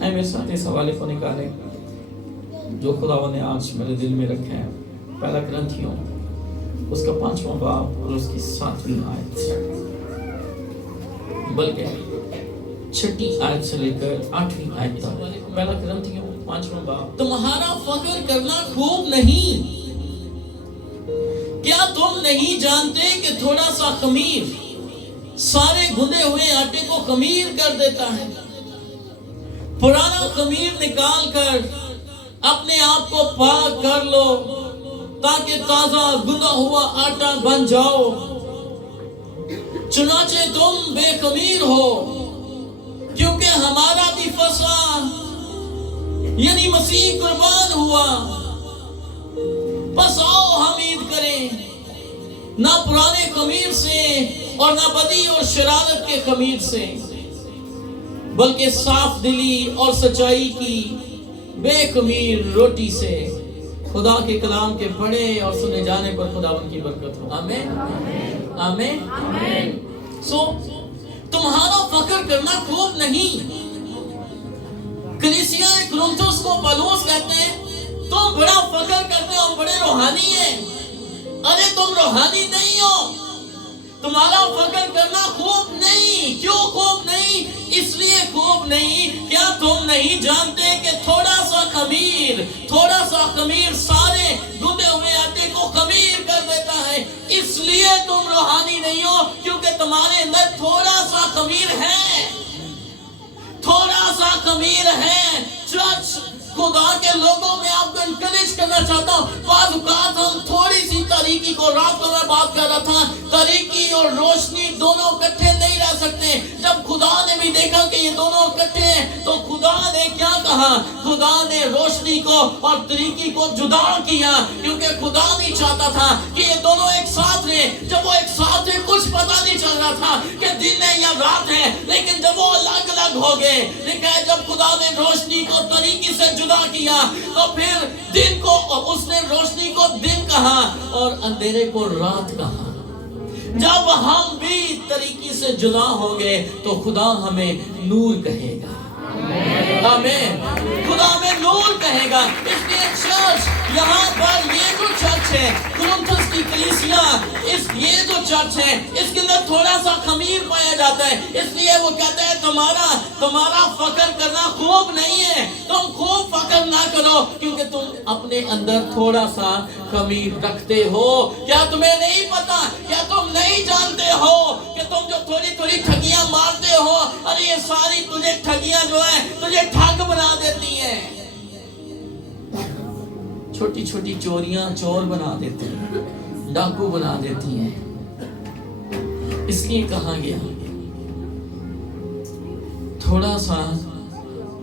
اے میرے ساتھ اس حوالے کو نکالیں جو خداوند نے آج میرے دل میں رکھا ہے، پہلا کرنتھیوں اس کا 5واں باب اور اس کی 7ویں آیت، بلکہ 6 آیت سے لے کر 8ویں آیت تک۔ پہلا کرنتھیوں 5واں باب، تمہارا فخر کرنا خوب نہیں، کیا تم نہیں جانتے کہ تھوڑا سا خمیر سارے گندے ہوئے آٹے کو خمیر کر دیتا ہے؟ پرانا خمیر نکال کر اپنے آپ کو پاک کر لو تاکہ تازہ گندا ہوا آٹا بن جاؤ۔ چنانچہ تم بے خمیر ہو کیونکہ ہمارا بھی فسح یعنی مسیح قربان ہوا۔ بس آؤ ہم عید کریں، نہ پرانے خمیر سے اور نہ بدی اور شرارت کے خمیر سے، بلکہ صاف دلی اور سچائی کی بے خمیر روٹی سے۔ خدا کے کلام کے پڑھے اور سنے جانے پر خداوند کی برکت ہو، آمین آمین آمین۔ تمہارا فخر کرنا خوب نہیں۔ کلیسیا کرنتھس کو پالوس کہتے ہیں تم بڑا فخر کرتے ہو، بڑے روحانی ہیں۔ ارے تم روحانی نہیں ہو، تمہارا فخر کرنا خوب نہیں۔ کیوں خوب نہیں؟ اس لیے خوب نہیں، کیا تم نہیں جانتے کہ تھوڑا سا خمیر سارے گندے ہوئے آٹے کو خمیر کر دیتا ہے۔ اس لیے تم روحانی نہیں ہو کیونکہ تمہارے اندر تھوڑا سا خمیر ہے، تھوڑا سا خمیر ہے۔ چرچ خدا کے لوگوں میں آپ کو انکریج کرنا چاہتا ہوں، بعض اوقات ہم تھوڑی سی تاریکی کو، رات کو میں بات کر رہا تھا، تاریکی اور روشنی دونوں اکٹھے نہیں رہ سکتے۔ جب خدا نے بھی دیکھا کہ یہ دونوں اکٹھے ہیں تو خدا نے کیا کہا؟ خدا نے روشنی کو اور تاریکی کو جدا کیا، کیونکہ خدا نہیں چاہتا تھا کہ یہ دونوں ایک ساتھ رہیں۔ جب وہ ایک ساتھ رہے کچھ پتہ نہیں چل رہا تھا کہ دن ہے یا رات ہے، لیکن جب وہ الگ الگ ہو گئے، لکھا ہے جب خدا نے روشنی کو تاریکی سے جدا کیا تو پھر دن کو، اس نے روشنی کو دن کہا اور اندھیرے کو رات کہا۔ جب ہم بھی طریقے سے جدا ہوں گے تو خدا ہمیں نور کہے گا، آمین۔ خدا ہمیں نور کہے گا۔ اس لیے چرچ یہاں پر یہ جو چرچ ہے کرنتھس کی کلیسیا، یہ جو چرچ ہے اس کے اندر تھوڑا سا خمیر پایا جاتا ہے، اس لیے وہ کہتا ہے تمہارا فخر کرنا خوب نہیں ہے۔ تم خوب فخر نہ کرو کیونکہ تم اپنے اندر تھوڑا سا خمیر رکھتے ہو۔ کیا تمہیں نہیں پتا؟ کیا تم نہیں جانتے ہو کہ تم جو تھوڑی تھوڑی ٹھگیاں مارتے ہو، ارے یہ ساری تجھے ٹھگیاں جو ہے تجھے ٹھگ بنا دیتی ہیں۔ چھوٹی چھوٹی چوریاں چور بنا دیتے ہیں، ڈاکو بنا دیتی ہیں۔ اس لیے کہا گیا تھوڑا سا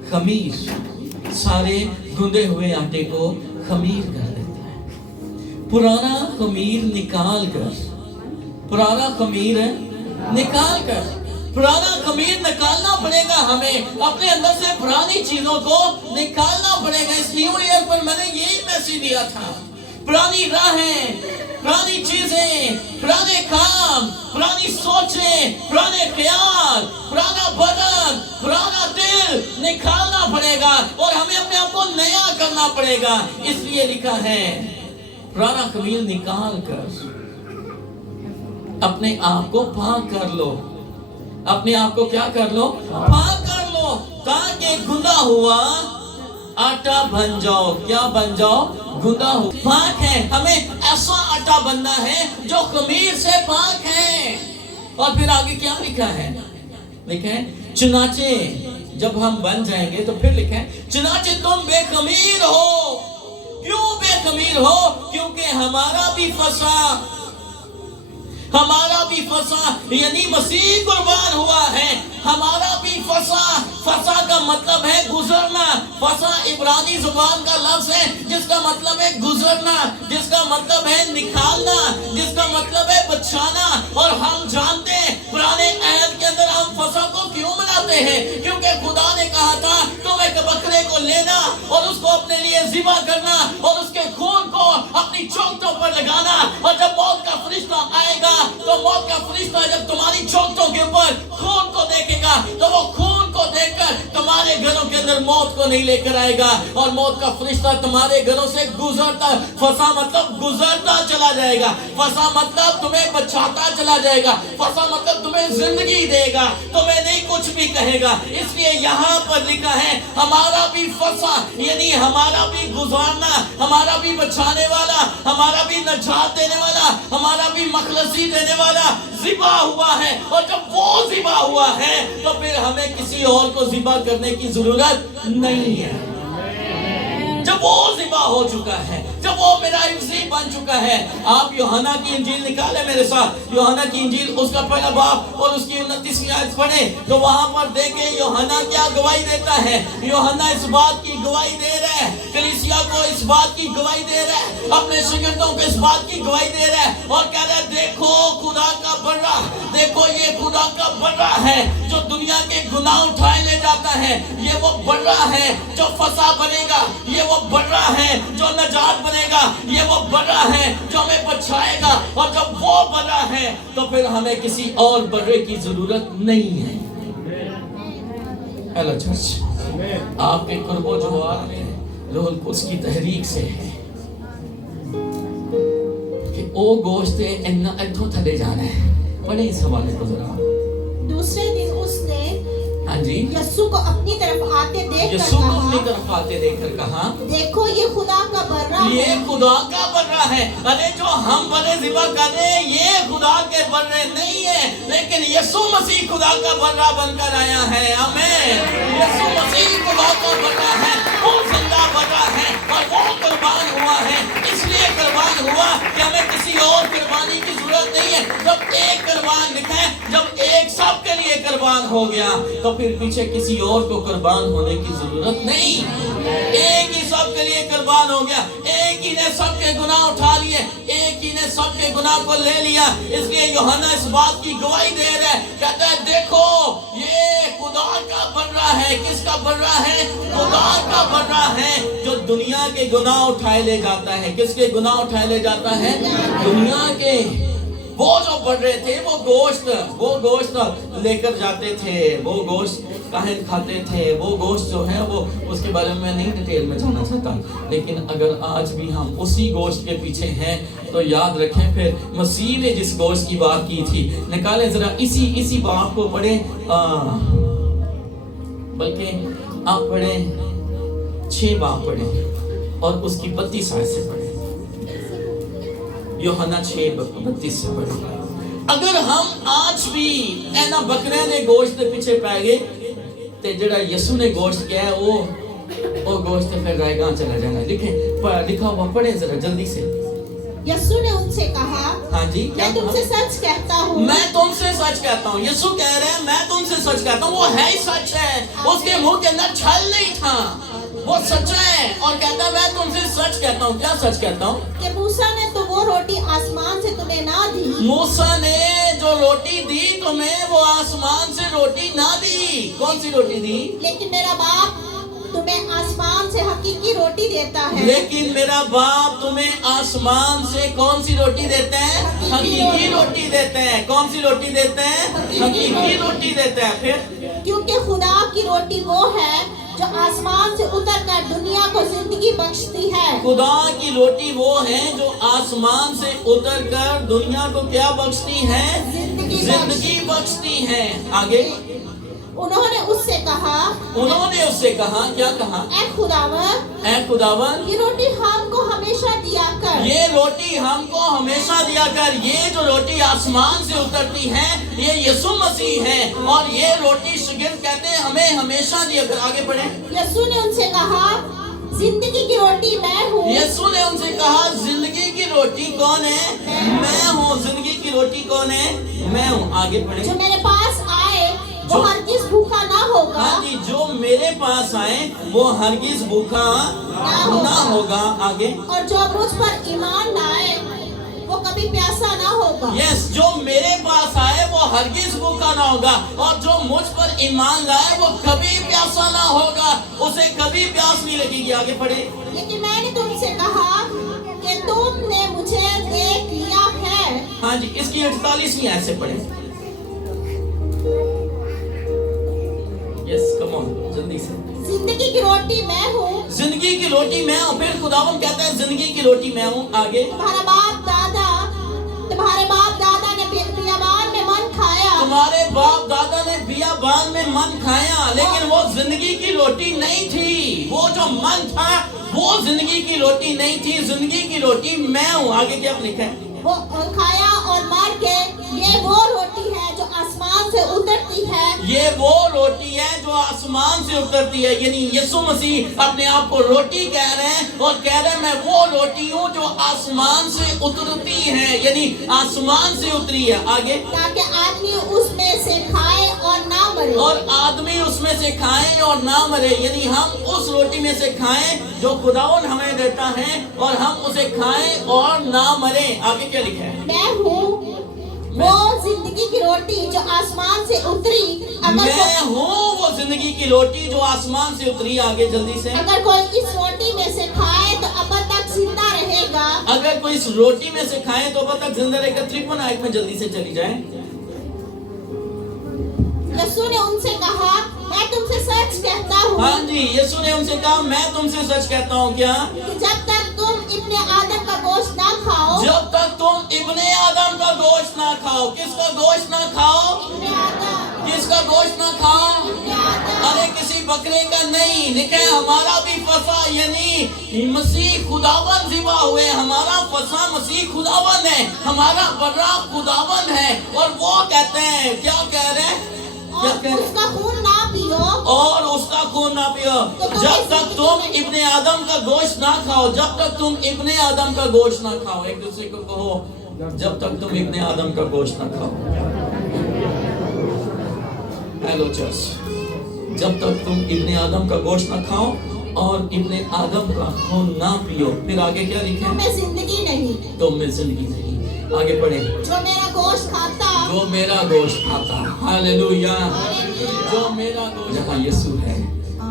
خمیر سارے گندے ہوئے آٹے کو خمیر کر دیتا ہے۔ پرانا خمیر نکال کر، پرانا خمیر نکال کر، پرانا خمیر نکالنا پڑے گا ہمیں، اپنے اندر سے پرانی چیزوں کو نکالنا پڑے گا۔ اس نیو ایئر پر میں نے یہی میسیج دیا تھا، پرانی راہیں، پرانی چیزیں، پرانے کام، پرانی سوچیں، پرانے خیال، پرانا بدن، پرانا دل نکالنا پڑے گا اور ہمیں اپنے آپ کو نیا کرنا پڑے گا۔ اس لیے لکھا ہے پرانا خمیر نکال کر اپنے آپ کو پاک کر لو۔ اپنے آپ کو کیا کر لو؟ پاک کر لو تاکہ گندا ہوا آٹا بن جاؤ۔ کیا بن جاؤ؟ گندا ہو۔ پاک ہے، ہمیں ایسا آٹا بننا ہے جو خمیر سے پاک ہے۔ اور پھر آگے کیا لکھا ہے؟ لکھا ہے چنانچہ جب ہم بن جائیں گے تو پھر لکھا ہے چنانچہ تم بے خمیر ہو۔ کیوں بے خمیر ہو؟ کیونکہ ہمارا بھی فسح یعنی مسیح قربان ہوا ہے۔ ہمارا بھی فسح کا مطلب ہے گزرنا۔ فسح عبرانی زبان کا لفظ ہے جس کا مطلب ہے گزرنا، جس کا مطلب ہے نکالنا، جس کا مطلب ہے بچانا۔ اور ہم جانتے ہیں پرانے عہد کے اندر ہم فسح کو کیوں مناتے ہیں؟ کیونکہ خدا نے کہا تھا تم ایک بکرے کو لینا اور اس کو اپنے لیے ذبح کرنا اور اس کے خون کو اپنی چوکٹوں پر لگانا، اور جب موت کا فرشتہ آئے گا تو موت کا فرشتہ جب تمہاری چوکٹوں کے اوپر خون کو دیکھے گا تو وہ خون को देखकर तुम्हारे घरों के अंदर मौत को नहीं लेकर आएगा, और मौत का फरिश्ता तुम्हारे घरों से गुजरता, फसा मतलब गुजरता चला जाएगा, फसा मतलब तुम्हें बचाता चला जाएगा, फसा मतलब तुम्हें जिंदगी देगा, तुम्हें नहीं कुछ भी कहेगा। इसलिए यहाँ पर लिखा है हमारा भी फसा, यानी हमारा भी गुजारना, हमारा भी बचाने वाला, हमारा भी नजात देने वाला, हमारा भी मखलसी देने वाला ज़िबा हुआ है। और जब वो ज़िबा हुआ है तो फिर हमें किसी और को ज़िबा करने की जरूरत नहीं है। जब वो ज़िबा हो चुका है, जब वो मेरा हिफ्ज़ी बन चुका है। आप यूहन्ना की इंजील निकाले मेरे साथ, यूहन्ना की इंजील उसका पहला बाब और उसकी 29वीं आयत पढ़े तो वहां पर देखें यूहन्ना क्या गवाही देता है। यूहन्ना इस बात की गवाही दे रहा है, कलीसिया को इस बात की गवाही दे रहा है, अपने शागिर्दों को इस बात की गवाही दे रहा है और कह रहा है देखो खुदा का बर्रा, देखो ये खुदा का बर्रा है जो दुनिया के गुनाह उठाए ले जाता है। ये वो बर्रा है जो फसा बनेगा, ये वो बर्रा है जो नजात बनेगा, ये वो बर्रा है जो हमें बचाएगा। और जब वो बर्रा है तो फिर हमें किसी और बर्रे की जरूरत नहीं है। हेलो चर्च, आपके कुर्बो जवार में रूहुल कुद्स की तहरीक से है कि ओ गोश्त इन्ना इथों थले जाना है। पढ़े इस हवाले को जरा। दूसरे दिन उसने हाँ जी, यस्सु को अपनी तरफ आते देख यीशु को अपनी तरफ आते देखकर कहा देखो ये खुदा का बर्रा ये है। खुदा का बर्रा है। अरे जो हम बर्रे ज़िबा कर रहे हैं ये खुदा के बर्रे नहीं है, लेकिन यीशु मसीह खुदा का बर्रा बनकर आया है। आमीन। यीशु मसीह खुदा का बर्रा है, वो जिंदा बर्रा है और वो कुर्बान हुआ है। इसलिए कुर्बान हुआ कि हमें किसी और कुर्बानी की जरूरत नहीं है। जब एक कुर्बान लिखा है, जब एक सब के लिए कुर्बान हो गया तो फिर पीछे किसी और को कुर्बान होने की जरूरत नहीं। एक ही सब के लिए कुर्बान हो गया, एक ही ने सबके गुनाह उठा लिए, एक ही ने सबके गुनाह को ले लिया। इसलिए यूहन्ना इस बात की गवाही दे रहा है, कहता है देखो ये खुदा का बर्रा है। किसका बर्रा है? खुदा का बर्रा है जो दुनिया के गुनाह उठाए ले जाता है। किसके गुनाह उठाए ले जाता है? दुनिया के। वो जो बर्रे थे वो गोश्त लेकर जाते थे, वो गोश्त काहिन खाते थे। वो गोश्त जो है वो उसके बारे में नहीं डिटेल में जानना चाहता, लेकिन अगर आज भी हम उसी गोश्त के पीछे हैं तो याद रखें फिर मसीह ने जिस गोश्त की बात की थी, निकालें जरा इसी बात को पढ़े, बल्कि आप पढ़े 6 बाब पढ़े और उसकी 32 आयत से पढ़े। यूहन्ना 6:32 से पढ़े। अगर हम आज भी ऐना बकरे ने गोश्त के पीछे पै गए ते जड़ा यीशु ने गोश्त किया है वो गोश्त फिर रायगां चला जाना। लिखा हुआ पढ़े जरा जल्दी से। यस्सु ने उनसे कहा हाँ जी, मैं तुमसे सच कहता हूँ, मैं तुमसे सच कहता हूँ। यीशु कह रहे हैं मैं तुमसे सच कहता हूँ। वो है ही सच है, उसके मुंह के अंदर छल नहीं था, वो सच्चा है। और कहता मैं तुमसे सच कहता हूँ। क्या सच कहता हूँ? कि मूसा ने तो वो रोटी आसमान से तुम्हें ना दी। मूसा ने जो रोटी दी तुम्हें वो आसमान से रोटी ना दी। कौन सी रोटी दी? लेकिन मेरा बाप तुम्हें आसमान से हकीकी रोटी देता है। लेकिन मेरा बाप तुम्हें आसमान से कौन सी रोटी देते हैं? हकीकी रोटी देते हैं। कौन सी रोटी देते हैं? हकीकी रोटी देते हैं। फिर क्योंकि खुदा की रोटी वो है जो आसमान से उतर कर दुनिया को जिंदगी बख्शती है। खुदा की रोटी वो है जो आसमान से उतर कर दुनिया को क्या बख्शती है? जिंदगी बख्शती है। आगे उन्होंने उससे कहा क्या कहा? ऐ खुदावन ये रोटी हमको हमेशा दिया कर। ये रोटी हमको हमेशा दिया कर। ये जो रोटी आसमान से उतरती है ये यीशु मसीह है, और ये रोटी शागिर्द कहते हैं हमें हमेशा दिया कर। आगे बढ़े। यीशु ने उनसे कहा जिंदगी की रोटी मैं हूँ। यीशु ने उनसे कहा जिंदगी की रोटी कौन है? मैं हूँ। जिंदगी की रोटी कौन है? मैं हूँ। आगे बढ़े। जो मेरे पास आए वो हरगिज भूखा ना होगा। हाँ जी, जो मेरे पास आए वो हरगिज भूखा ना होगा। आगे। और जो मुझ पर ईमान लाए वो कभी प्यासा ना होगा। यस, जो मेरे पास आए वो हरगिज भूखा ना होगा, और जो मुझ पर ईमान लाए वो कभी प्यासा ना होगा, उसे कभी प्यास नहीं लगेगी। आगे पढ़े। लेकिन मैंने तुमसे कहा कि तुमने मुझे देख लिया है। हाँ जी, इसकी 48वीं आयत से पढ़े। यस कम ऑन जल्दी से। जिंदगी की रोटी मैं हूँ। जिंदगी की रोटी मैं हूँ। फिर खुदावंद कहता है जिंदगी की रोटी मैं हूँ। आगे तुम्हारे बाप दादा ने बियाबान में मन खाया। तुम्हारे बाप दादा ने बियाबान में मन खाया, लेकिन वो जिंदगी की रोटी नहीं थी। वो जो मन था वो जिंदगी की रोटी नहीं थी। जिंदगी की रोटी मैं हूँ। आगे क्या लिखा है? वो खाया और मर के ये वो रोटी है जो आसमान से उतरती है। ये वो रोटी है जो आसमान से उतरती है। यानी यीशु मसीह अपने आप को रोटी कह रहे हैं और कह रहे हैं मैं वो रोटी हूँ जो आसमान से उतरती है, यानी आसमान से उतरी है। आगे ताकि आदमी उसमें से खाए और ना मरे। और आदमी उसमें से खाए और ना मरे, यानी हम उस रोटी में से खाएं जो खुदावंद हमें देता है और हम उसे खाएं और ना मरे। आगे क्या लिखा है? मैं हूँ वो जिंदगी की रोटी जो आसमान से उतरी। मैं हूँ वो जिंदगी की रोटी जो आसमान से उतरी। आगे जल्दी से। अगर कोई इस रोटी में से खाए तो अब तक जिंदा रहेगा। अगर कोई इस रोटी में से खाए तो अब तक जिंदा रहेगा। 3.8 में जल्दी से चली जाए। यीशु ने उनसे कहा मैं तुमसे सच कहता हूँ। हाँ जी, यीशु ने उनसे कहा मैं तुमसे सच कहता हूँ क्या कि जब तक तुम इब्ने आदम का गोश्त ना खाओ। जब तक तुम इब्ने आदम का गोश्त ना खाओ। किसका गोश्त ना खाओ? इब्ने आदम। किसका गोश्त ना खाओ? इब्ने आदम। अरे किसी बकरे का नहीं। लिखा है हमारा भी फसा, यानी मसीह खुदावंद ज़िबा हुए। हमारा फसा मसीह खुदावंद है, हमारा बर्रा खुदावंद है। और वो कहते हैं, क्या कह रहे हैं? और उसका खून ना पियो। और उसका खून ना पियो। जब तक तुम इब्ने आदम का गोश्त ना खाओ। जब तक तुम इब्ने आदम का गोश्त ना खाओ। एक दूसरे को कहो जब तक तुम इब्ने आदम का गोश्त ना खाओ। Hello church. जब तक तुम इब्ने आदम का गोश्त ना खाओ और इब्ने आदम का खून ना पियो। फिर आगे क्या लिखा है? तुम्हें जिंदगी नहीं। तुम्हें जिंदगी नहीं। आगे पढ़े। जो मेरा गोश्त खाता। जो मेरा गोश्त खाता। हालेलुया। जो मेरा गोश्त, जहाँ यीशु है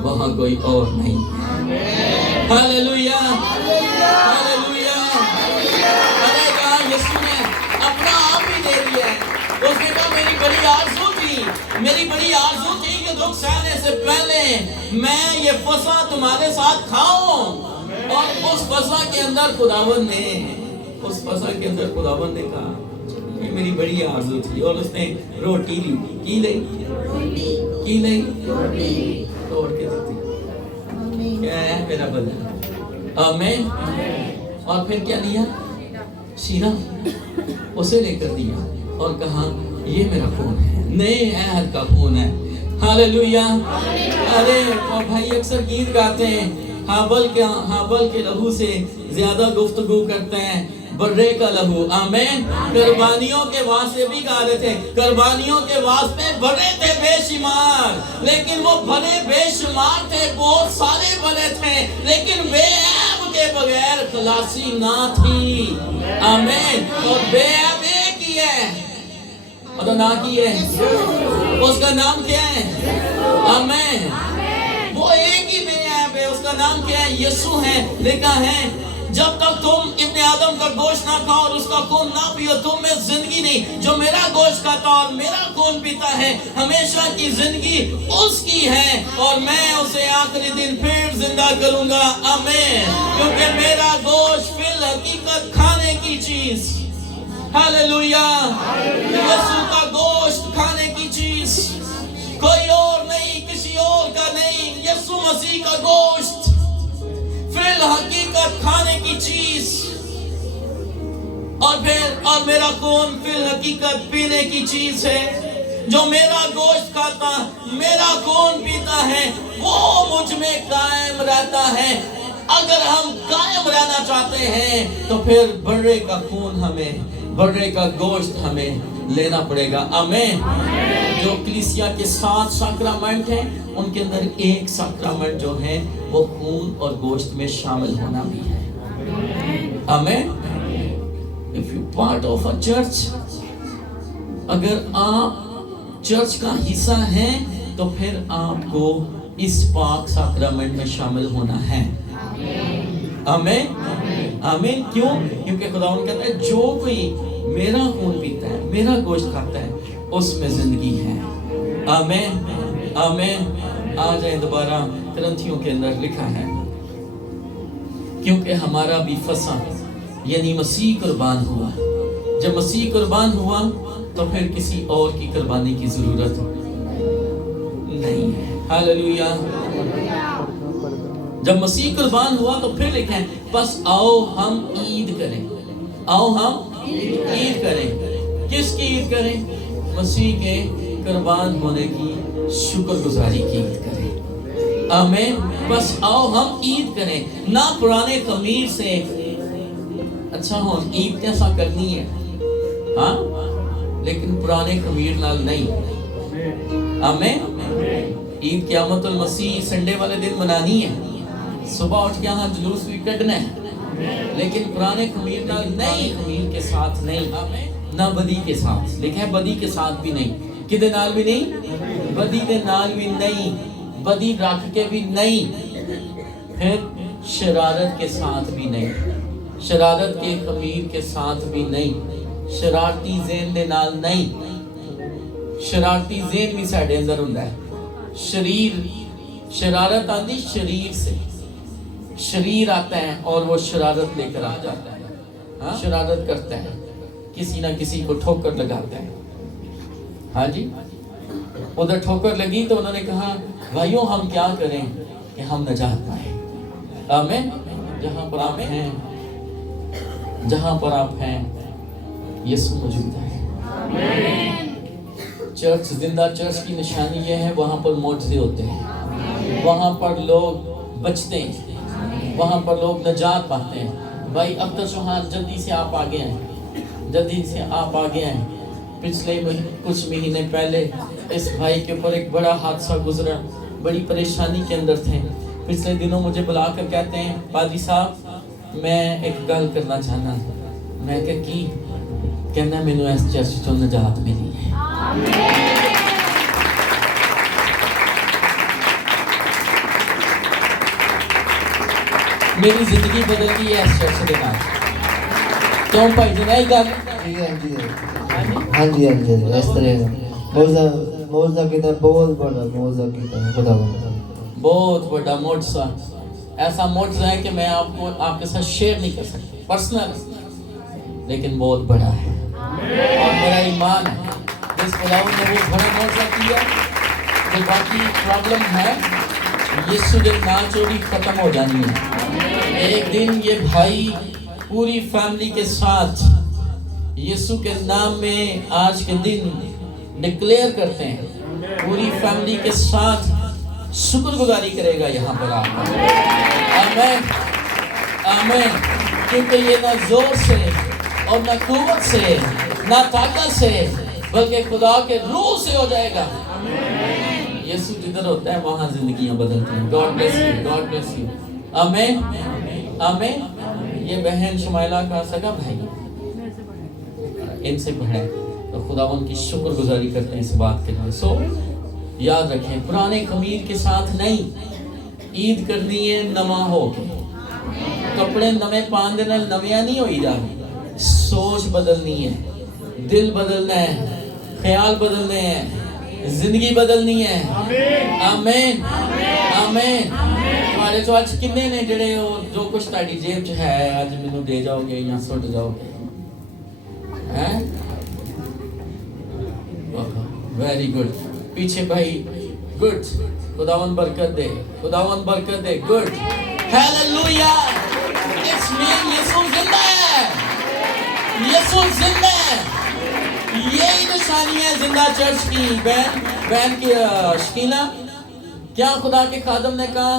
वहाँ कोई और नहीं है। हालेलुया। हालेलुया। अरे कहा यीशु ने अपना आप ही दे दिया है। उसने कहा मेरी बड़ी आरज़ू थी, मेरी बड़ी आरज़ू थी कि दुख सहने से पहले मैं ये फसा तुम्हारे साथ खाऊं। और उस फसा के अंदर खुदावंद ने, उस फसा के अंदर खुदावंद ने कहा ये मेरी बड़ी आरज़ू थी। और उसने रोटी ली, की ली तोड़ के दी। क्या है मेरा बदला? आमीन। और फिर क्या लिया? शीरा उसे लेकर दिया और कहा ये मेरा खून है, नए अहद का खून है। हालेलुया। अरे भाई अक्सर गीत गाते हैं, हाबल के लहू से ज्यादा गुफ्तगू करते हैं बर्रे का लहू। आमीन। कुर्बानियों के वास्ते भी गा रहे थे, कुर्बानियों के वास्ते भरे थे बेशुमार, लेकिन वो भरे बेशुमार थे, बहुत सारे भरे थे, लेकिन बेऐब के बगैर खलासी ना थी। आमीन। और बेऐब एक ही है, और ना की है, उसका नाम क्या है? आमीन। वो एक ही बेऐब है, उसका नाम क्या है? यीशु है। लिखा है जब तक तुम इब्ने आदम का गोश्त ना खाओ और उसका खून ना पियो तुम में जिंदगी नहीं। जो मेरा गोश्त खाता और मेरा खून पीता है हमेशा की जिंदगी उसकी है, और मैं उसे आखिरी दिन फिर जिंदा करूंगा। आमीन। क्योंकि मेरा गोश्त फिल हकीकत खाने की चीज। हालेलुया। यीशु का गोश्त खाने की चीज, कोई और नहीं, किसी और का नहीं। यीशु मसीह का गोश्त फिल हकीकत खाने की चीज, और मेरा खून फिल हकीकत पीने की चीज है। जो मेरा गोश्त खाता, मेरा खून पीता है, वो मुझ में कायम रहता है। अगर हम कायम रहना चाहते हैं तो फिर बर्रे का खून हमें, बर्रे का गोश्त हमें लेना पड़ेगा। आमीन। जो कलीसिया के 7 सैक्रामेंट हैं उनके अंदर एक सैक्रामेंट जो है वो खून और गोश्त में शामिल होना भी है। आमीन। If you part of a church, अगर आप चर्च का हिस्सा हैं तो फिर आपको इस पाक सैक्रामेंट में शामिल होना है। आमीन। आमीन। क्यों? क्योंकि खुदावंद कहता है जो कोई मेरा खून पीता है, मेरा गोश्त खाता है, उसमें जिंदगी है। आमीन। आमेन। आ जाए दोबारा, करंथियों के अंदर लिखा है, क्योंकि हमारा भी फसा यानी मसीह कुर्बान हुआ। जब मसीह कुर्बान हुआ तो फिर किसी और की कुर्बानी की जरूरत नहीं है। हालेलुया। जब मसीह कुर्बान हुआ तो फिर लिखा है, बस आओ हम ईद करें। आओ हम ईद करें। किसकी ईद करें? मसीह के कुर्बान होने की शुक्रगुजारी की ईद करें। आमीन। बस आओ हम ईद करें, ना पुराने खमीर से। अच्छा हो ईद कैसा करनी है, हाँ, लेकिन पुराने खमीर नाल नहीं। आमीन। ईद क़यामतुल मसीह संडे वाले दिन मनानी है, सुबह उठ के यहाँ जुलूस भी कढ़ना है, लेकिन पुराने खमीर नाल नहीं, खमीर के साथ नहीं, ना बदी के साथ। लिखा है बदी के साथ भी नहीं। किदे नाल भी नहीं? बदी के नाल भी नहीं, बदी रख के भी नहीं, फिर शरारत के साथ भी नहीं, शरारत के खमीर के साथ भी नहीं, शरारती ज़हन दे नाल नहीं। शरारती ज़हन भी साडे अंदर हुंदा है। शरीर, शरारत आती शरीर से, शरीर आता है और वो शरारत लेकर आ जाता है। हाँ? शरारत करता है, किसी ना किसी को ठोकर लगाता है। हाँ जी, उधर ठोकर लगी तो उन्होंने कहा, भाइयों हम क्या करें कि हम नजात पाए। आमीन। जहाँ पर आप हैं, जहाँ पर आप हैं, यीशु मौजूद है। चर्च, जिंदा चर्च की निशानी ये है, वहाँ पर मौजूद होते हैं, वहाँ पर लोग बचते हैं, वहाँ पर लोग नजात पाते हैं। भाई अख्तर चौहान, जल्दी से आप आगे आए, जल्दी से आप आगे आए। पिछले कुछ महीने पहले इस भाई के ऊपर एक बड़ा हादसा गुजरा, बड़ी परेशानी के अंदर थे। पिछले दिनों मुझे बुलाकर कहते हैं, पादी साहब मैं एक गल करना चाहना। मैं क्या की? कहना मैनू इस चर्च चों नजात मिली है। मेरी जिंदगी बदल गई है इस चर्च के नाल। क्यों भाई जी नहीं गल? हाँ जी इस तरह मौजा कितना बहुत बड़ा मौजा कितना खुदा बहुत बड़ा मोजा, ऐसा मोजा है कि मैं आपको आपके साथ शेयर नहीं कर सकता पर्सनल, लेकिन बहुत बड़ा है और मेरा ईमान है जिस खुदा ने वो बड़ा मोजा किया। जो बाकी प्रॉब्लम है यीशु के नाम चोरी खत्म हो जानी है। एक दिन ये भाई पूरी फैमिली के साथ यीशु के नाम में आज के दिन डिक्लेयर करते हैं, पूरी फैमिली के साथ शुक्रगुजारी करेगा यहाँ पर आप। आमीन, आमीन। क्योंकि ये ना जोर से और ना कुव्वत से, ना ताकत से, बल्कि खुदा के रूह से हो जाएगा। यीशु जिधर होता है वहाँ जिंदगियाँ बदलती हैं। God bless you, God bless you. आमीन, आमीन। ये बहन शुमाइला का सगा भाई, इनसे पढ़े तो खुदा उनकी शुक्रगुजारी करते हैं इस बात के लिए। सो याद रखें, पुराने खमीर के साथ नहीं, ईद करनी है नवा हो के। कपड़े नवे पान दे नाल नवियां नहीं होई जानी, सोच बदलनी है, दिल बदलना है, ख्याल बदलने हैं, जिंदगी बदलनी है। आमीन, आमीन। तुम्हारे तो आज किन्ने ने जेड़े जो कुछ ताड़ी जेब च है आज मैनू दे जाओगे या सुट जाओगे? Very good. पीछे भाई गुड, खुदावन बरकत दे, खुदावन बरकत दे। Good, hallelujah. It's me, Yeshu जिंदा है, यीशु जिंदा है। यही निशानी है जिंदा चर्च की। बहन की शकीना, क्या खुदा के खादम ने कहा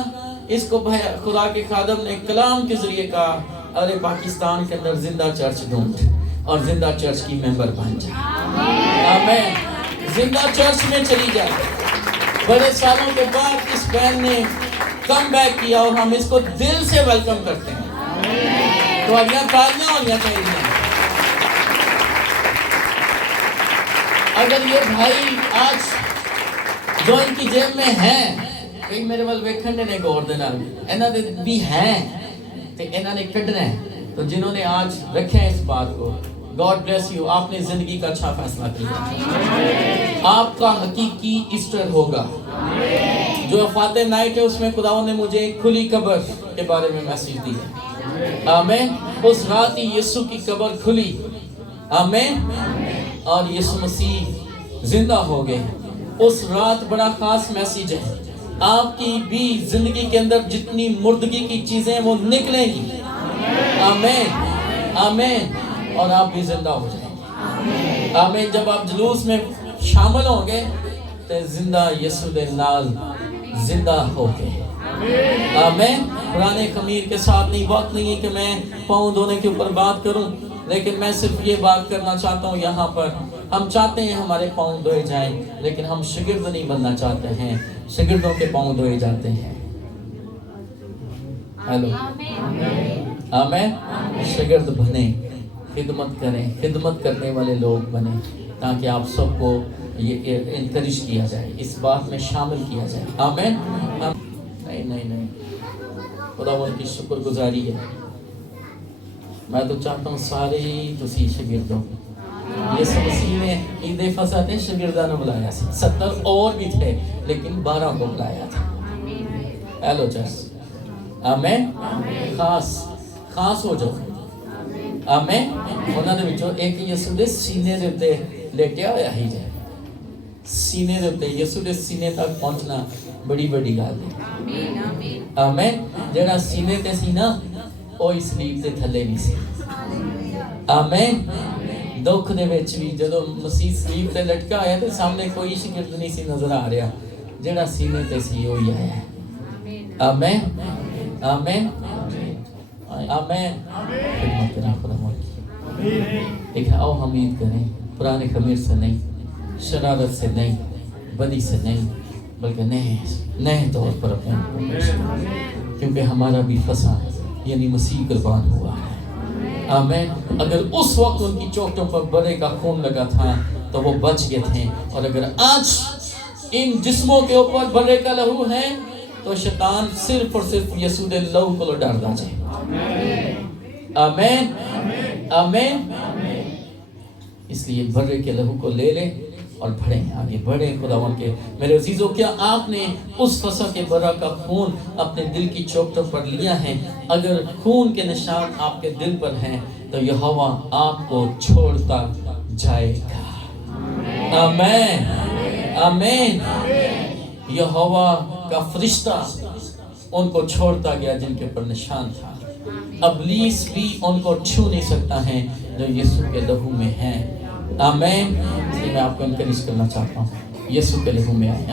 इसको? भाई खुदा के खादम ने कलाम के जरिए कहा, अरे पाकिस्तान के अंदर जिंदा चर्च ढूंढ और जिंदा चर्च की मेंबर बन जा। आमीन। जिंदा चर्च में चली जाए। बड़े सालों के बाद इस बहन ने कम बैक किया और हम इसको दिल से वेलकम करते हैं। तो अगला तालियां होनी चाहिए। अगर ये भाई आज जो इनकी जेब में है, कई मेरे वाल वेखण ने गौर दे नाल इन्हां दे भी है ते इन्हां ने कढना है। तो जिन्होंने आज रखे हैं इस बात को, गॉड ब्लेस यू। आपने जिंदगी का अच्छा फैसला किया। आपका हकीकी ईस्टर होगा। जो फाते नाइट है उसमें खुदावंद ने मुझे एक खुली कब्र के बारे में मैसेज दिया। आमीन। उस रात ही यीशु की कब्र खुली। आमीन। और यीशु मसीह जिंदा हो गए। उस रात बड़ा खास मैसेज है। आपकी भी जिंदगी के अंदर जितनी मुर्दगी की चीजें वो निकलेंगी। आमीन। आमीन। और आप भी जिंदा हो जाएंगे। आमीन। जब आप जुलूस में शामिल होंगे तो जिंदा यीशु दे नाल जिंदा हो गए। आमीन। पुराने खमीर के साथ नहीं, वक्त नहीं है कि मैं पाँव धोने के ऊपर बात करूं, लेकिन मैं सिर्फ ये बात करना चाहता हूं। यहाँ पर हम चाहते हैं हमारे पाँव धोए जाएं, लेकिन हम शागिर्द नहीं बनना चाहते हैं। शागिर्दों के पाँव धोए जाते हैं। हेलो। आमीन। शागिर्द बने, खिदमत करें, खिदमत करने वाले लोग बने, ताकि आप सबको ये इनकरेज किया जाए, इस बात में शामिल किया जाए। आमीन। नहीं नहीं नहीं, खुदावंद की शुक्रगुजारी है। मैं तो चाहता हूँ सारे तुसी शागिर्दों, यीशु मसीह ने ईद फसह ते शागिर्दां ने बुलाया सी। 70 और भी थे, लेकिन 12 को बुलाया था। Hello church. आमीन। खास हो जाओ। आमीन। ਉਹਨਾਂ ਦੇ ਵਿੱਚੋਂ ਇੱਕ ਯਿਸੂ ਦੇ ਸੀਨੇ ਦੇ ਉੱਤੇ ਲੇਟਿਆ ਹੋਇਆ ਹੀ ਜੇ। सीने दे उत्ते यीशु दे सीने तक पहुंचना बड़ी बड़ी गल है। आमीन। आमीन। आमीन। जेड़ा सीने ते सी ना ओ इस लीब दे थल्ले नहीं सी। आमीन। दुख दे विच भी जदों मसीह सलीब ते लटका होया ते सामने कोई शागिर्द नहीं सी नजर आ रहा, जेड़ा सीने ते सी ओ ही आया। आमीन। आमीन। आमीन। खिदमत करें खुदा की। एक आओ हम ईद करें, पुराने खमीर से नहीं, शरारत से नहीं, बदी से नहीं, बल्कि नए तौर पर अपने, क्योंकि हमारा भी फसा यानी मसीह कुर्बान हुआ है। आमीन। अगर उस वक्त उनकी चोटों पर बड़े का खून लगा था तो वो बच गए थे, और अगर आज इन जिस्मों के ऊपर बड़े का लहू है तो शैतान सिर्फ और सिर्फ यीशु दे लहू को डरदा जाए। आमीन। आमीन। इसलिए बड़े के लहू को ले ले और बढ़े, आगे बढ़े खुदावन के। मेरे अजीजों, क्या आपने उस फसह के बरा का खून अपने दिल की चोटों पर लिया है? अगर खून के निशान आपके दिल पर हैं तो यहोवा आपको छोड़ता जाएगा। आमीन। आमीन। यहोवा का फरिश्ता उनको छोड़ता गया जिनके ऊपर निशान था। इब्लीस भी उनको छू नहीं सकता है जो यीशु के लहू में है। आमीन। इसलिए मैं आपको इनकरेज करना चाहता हूँ, यीशु के लहू में आए।